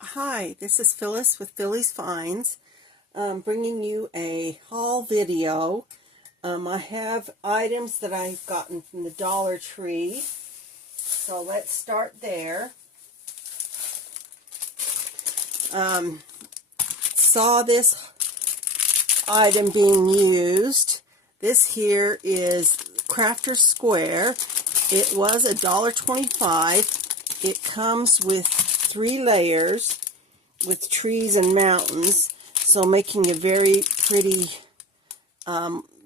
Hi, this is Phyllis with Philly's Finds, bringing you a haul video. I have items that I've gotten from the Dollar Tree, so let's start there. Saw this item being used. This here is Crafter's Square. It was $1.25. It comes with 3 layers with trees and mountains, so making a very pretty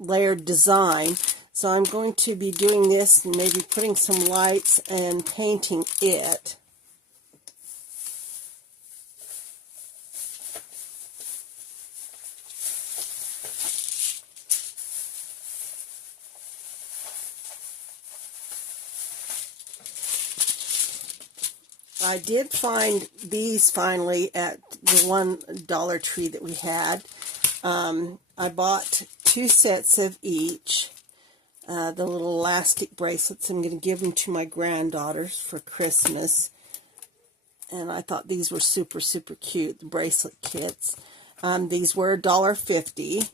layered design. So I'm going to be doing this and maybe putting some lights and painting it. I did find these finally at the one Dollar Tree that we had. I bought 2 sets of each. The little elastic bracelets. I'm going to give them to my granddaughters for Christmas. And I thought these were super, super cute, the bracelet kits. These were $1.50.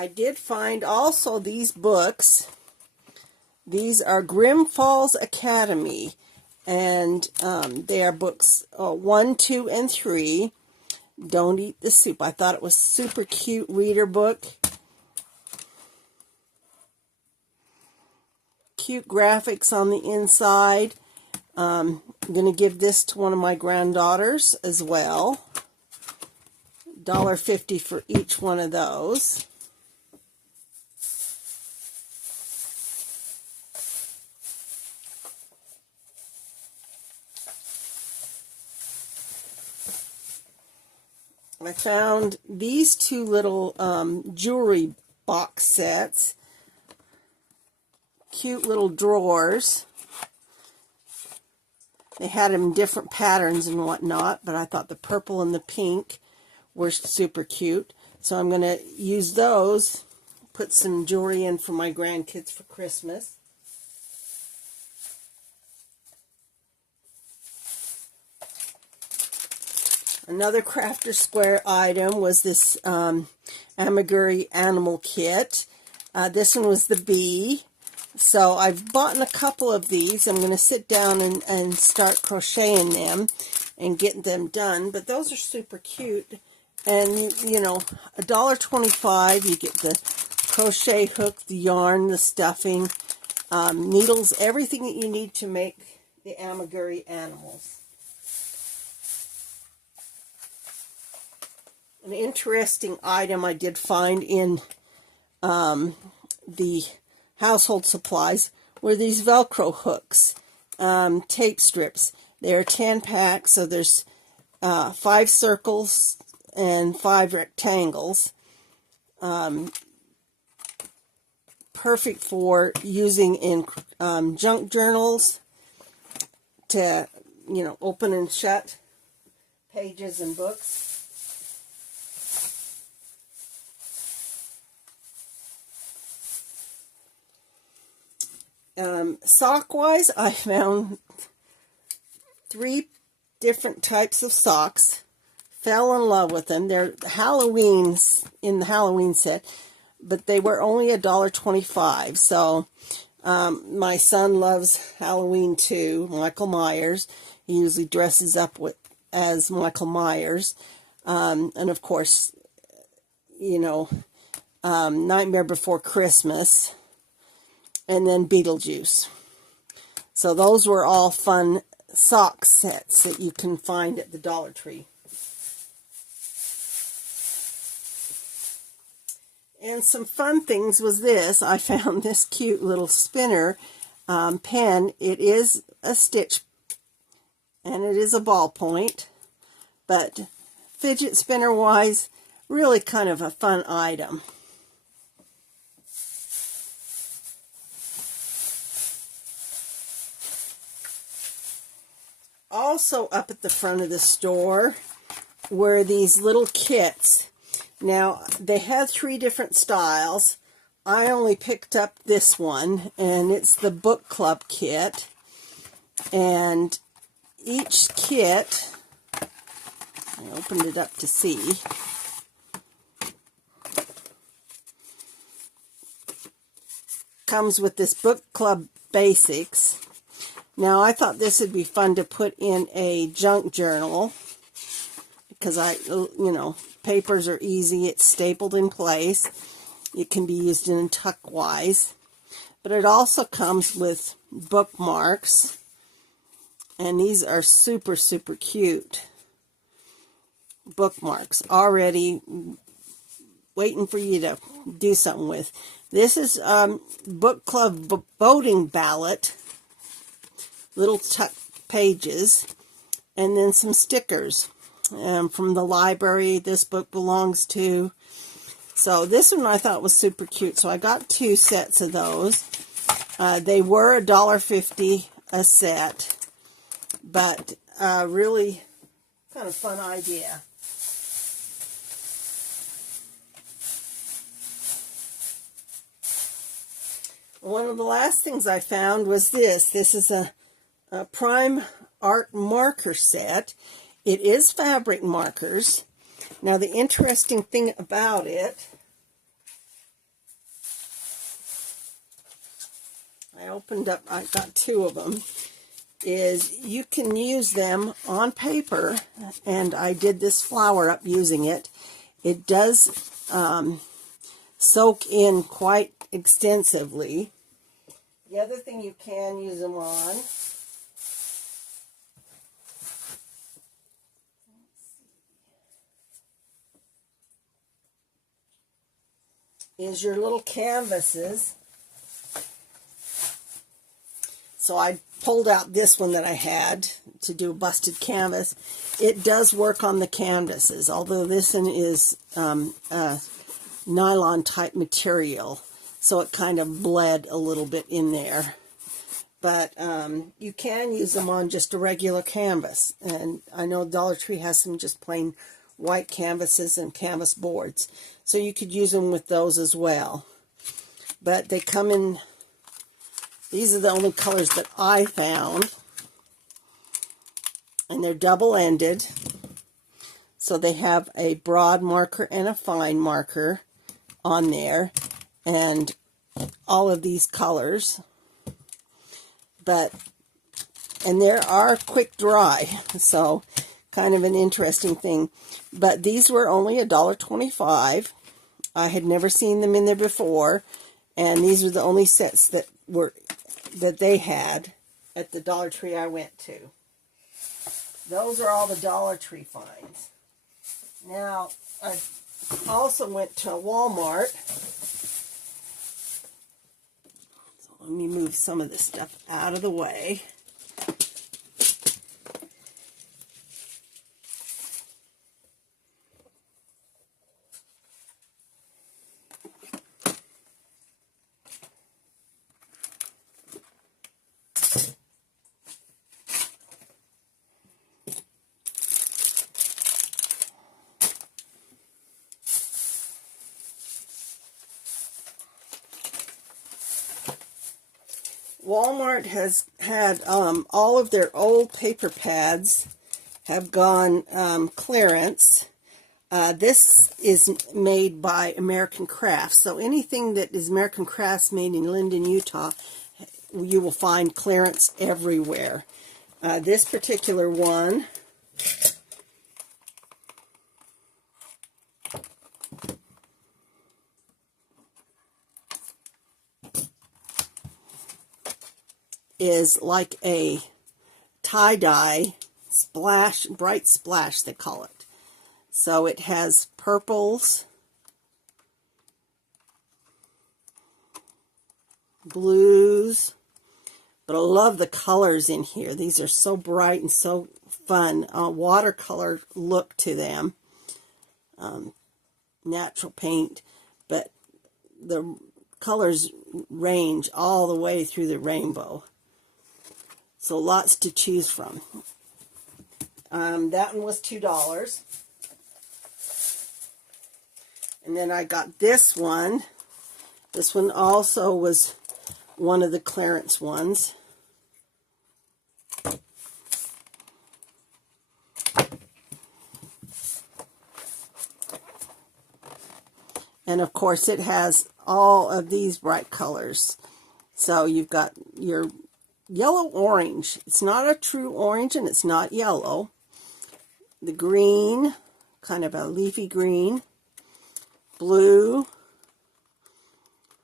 I did find also these books. These are Grimm Falls Academy, and they are books 1, 2, and 3. Don't Eat the Soup. I thought it was super cute reader book. Cute graphics on the inside. I'm going to give this to one of my granddaughters as well. $1.50 for each one of those. I found these 2 little jewelry box sets. Cute little drawers. They had them in different patterns and whatnot, but I thought the purple and the pink were super cute. So I'm going to use those, put some jewelry in for my grandkids for Christmas. Another Crafter Square item was this Amiguri animal kit. This one was the bee. So I've bought a couple of these. I'm going to sit down and start crocheting them and get them done. But those are super cute. And, you know, $1.25. You get the crochet hook, the yarn, the stuffing, needles, everything that you need to make the Amiguri animals. An interesting item I did find in the household supplies were these Velcro hooks, tape strips. They're 10 packs, so there's 5 circles and 5 rectangles. Perfect for using in junk journals to, you know, open and shut pages and books. Sock-wise, I found 3 different types of socks. Fell in love with them. They're Halloween's in the Halloween set, but they were only $1.25. So my son loves Halloween too. Michael Myers. He usually dresses up as Michael Myers, and of course, you know, Nightmare Before Christmas. And then Beetlejuice. So those were all fun sock sets that you can find at the Dollar Tree. And some fun things was this. I found this cute little spinner pen. It is a stitch and it is a ballpoint. But fidget spinner wise, really kind of a fun item. Also up at the front of the store were these little kits. Now, they had 3 different styles. I only picked up this one, and it's the book club kit. And each kit, I opened it up to see, comes with this book club basics. Now, I thought this would be fun to put in a junk journal because papers are easy. It's stapled in place. It can be used in tuck-wise. But it also comes with bookmarks. And these are super, super cute bookmarks. Already waiting for you to do something with. This is book club voting ballot. Little tuck pages. And then some stickers. From the library this book belongs to. So this one I thought was super cute. So I got 2 sets of those. They were $1.50 a set. But really kind of fun idea. One of the last things I found was this. This is a prime art marker set. It is fabric markers. Now the interesting thing about it, I got 2 of them, is you can use them on paper, and I did this flower up using it. It does soak in quite extensively. The other thing you can use them on is your little canvases. So I pulled out this one that I had to do a busted canvas. It does work on the canvases, although this one is nylon type material, so it kind of bled a little bit in there. But you can use them on just a regular canvas, and I know Dollar Tree has some just plain white canvases and canvas boards, so you could use them with those as well. But they come in, these are the only colors that I found, and they're double-ended, so they have a broad marker and a fine marker on there, and all of these colors. And there are quick dry, so kind of an interesting thing. But these were only $1.25. I had never seen them in there before, and these are the only sets that they had at the Dollar Tree I went to. Those are all the Dollar Tree finds. Now, I also went to Walmart. So let me move some of this stuff out of the way. Walmart has had all of their old paper pads have gone clearance. This is made by American Crafts. So anything that is American Crafts made in Linden, Utah, you will find clearance everywhere. This particular one is like a tie-dye splash, bright splash they call it. So it has purples, blues, but I love the colors in here. These are so bright and so fun. Watercolor look to them. Natural paint, but the colors range all the way through the rainbow. So lots to choose from. That one was $2. And then I got this one. This one also was one of the clearance ones. And of course it has all of these bright colors. So you've got your yellow orange. It's not a true orange and it's not yellow. The green, kind of a leafy green. Blue,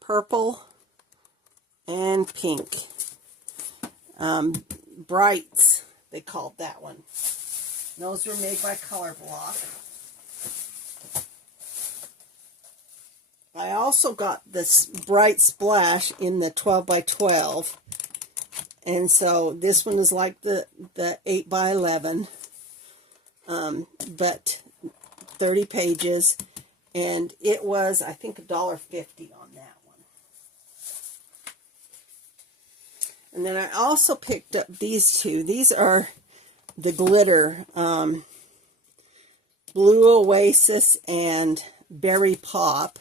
purple, and pink. Brights, they called that one. Those were made by Color Block. I also got this bright splash in the 12 by 12. And so this one is like the 8 by 11. But 30 pages. And it was, I think, $1.50 on that one. And then I also picked up these two. These are the glitter. Blue Oasis and Berry Pop.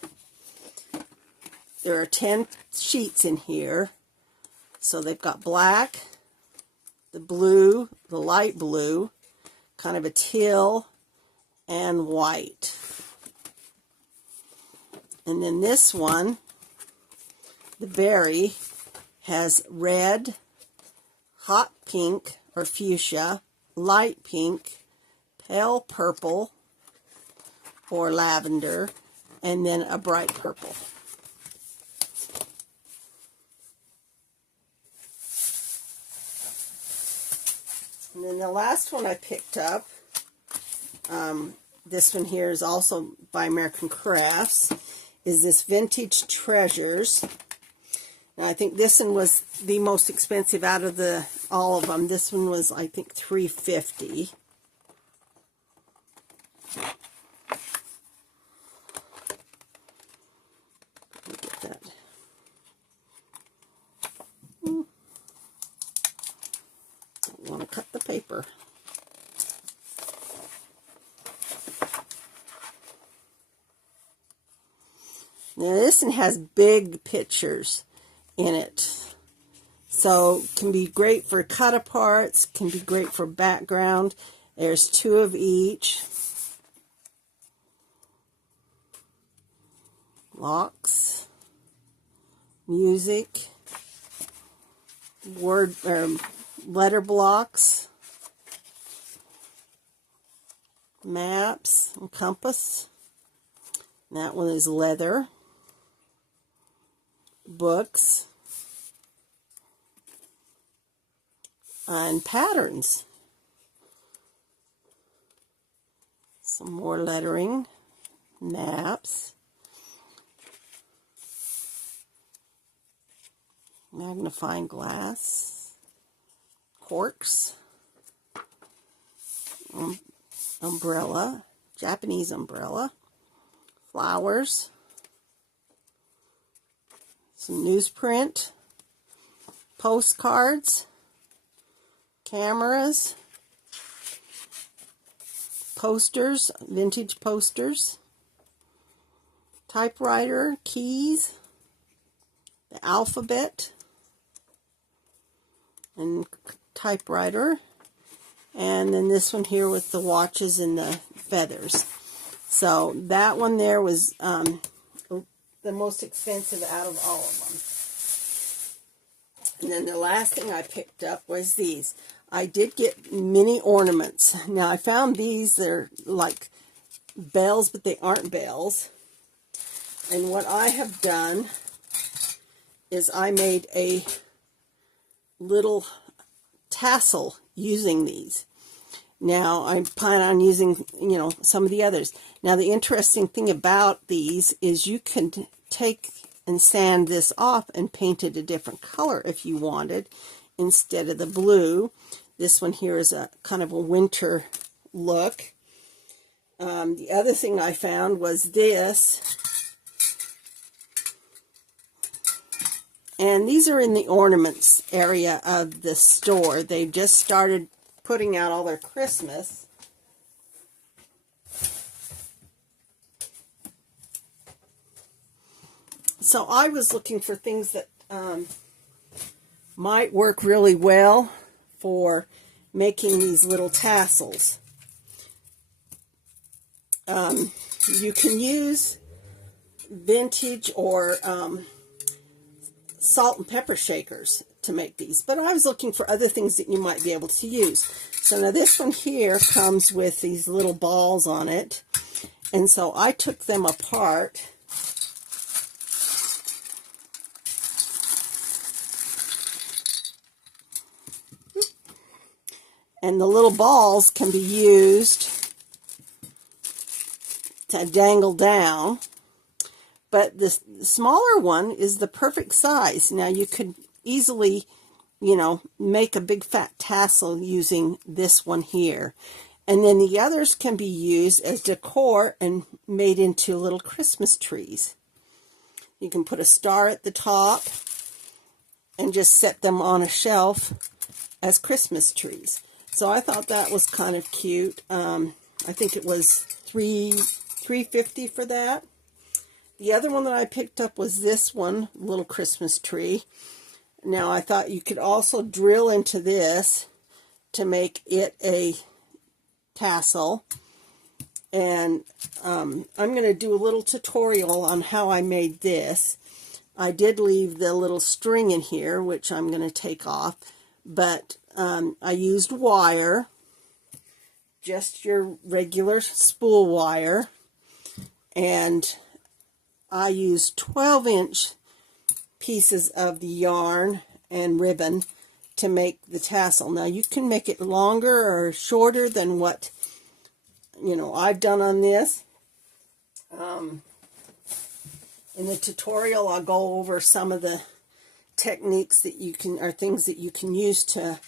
There are 10 sheets in here. So they've got black, the blue, the light blue, kind of a teal, and white. And then this one, the berry, has red, hot pink or fuchsia, light pink, pale purple or lavender, and then a bright purple. And then the last one I picked up, this one here is also by American Crafts, is this Vintage Treasures. Now I think this one was the most expensive out of all of them. This one was, I think, $3.50. Get that. Don't want to cut the paper. Now this one has big pictures in it. So can be great for cut aparts, can be great for background. There's 2 of each. Locks, music, word or letter blocks, maps, and compass. And that one is leather. Books and patterns. Some more lettering, maps, magnifying glass, corks, umbrella, Japanese umbrella, flowers, some newsprint, postcards, cameras, posters, vintage posters, typewriter, keys, the alphabet, and typewriter, and then this one here with the watches and the feathers. So that one there was the most expensive out of all of them. And then the last thing I picked up was these. I did get mini ornaments. Now I found these, they're like bells, but they aren't bells. And what I have done is I made a little tassel using these. Now I plan on using, some of the others. Now the interesting thing about these is you can take and sand this off and paint it a different color if you wanted instead of the blue. This one here is a kind of a winter look. The other thing I found was this. And these are in the ornaments area of the store. They've just started putting out all their Christmas. So I was looking for things that might work really well for making these little tassels. You can use vintage or salt and pepper shakers to make these, but I was looking for other things that you might be able to use. So now this one here comes with these little balls on it, and so I took them apart. And the little balls can be used to dangle down, but the smaller one is the perfect size. Now you could easily, make a big fat tassel using this one here. And then the others can be used as decor and made into little Christmas trees. You can put a star at the top and just set them on a shelf as Christmas trees. So I thought that was kind of cute. I think it was $3.50 for that. The other one that I picked up was this one, little Christmas tree. Now I thought you could also drill into this to make it a tassel. And I'm going to do a little tutorial on how I made this. I did leave the little string in here, which I'm going to take off, but I used wire, just your regular spool wire, and I used 12-inch pieces of the yarn and ribbon to make the tassel. Now you can make it longer or shorter than what I've done on this. In the tutorial I'll go over some of the techniques that you can, or things that you can use to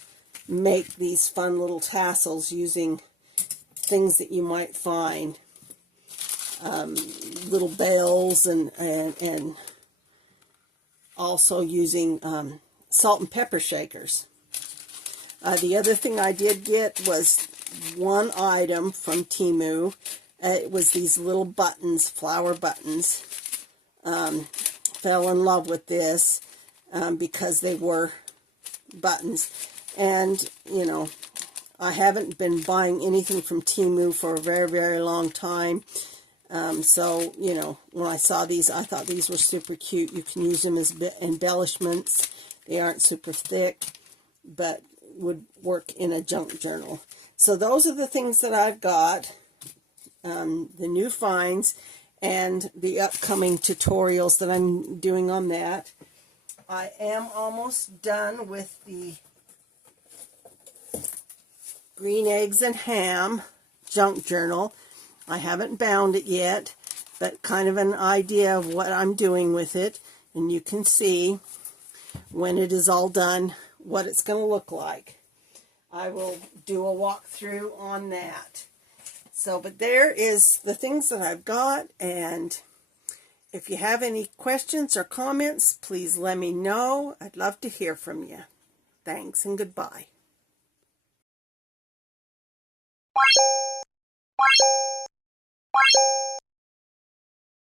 make these fun little tassels using things that you might find. Little bells and also using salt and pepper shakers. The other thing I did get was one item from Temu. It was these little buttons, flower buttons. Fell in love with this because they were buttons. And, I haven't been buying anything from Temu for a very, very long time. So, when I saw these, I thought these were super cute. You can use them as embellishments. They aren't super thick, but would work in a junk journal. So those are the things that I've got, the new finds, and the upcoming tutorials that I'm doing on that. I am almost done with the green eggs and ham junk journal. I haven't bound it yet, but kind of an idea of what I'm doing with it. And you can see when it is all done what it's going to look like. I will do a walkthrough on that. So, but there is the things that I've got, and if you have any questions or comments, please let me know. I'd love to hear from you. Thanks and goodbye.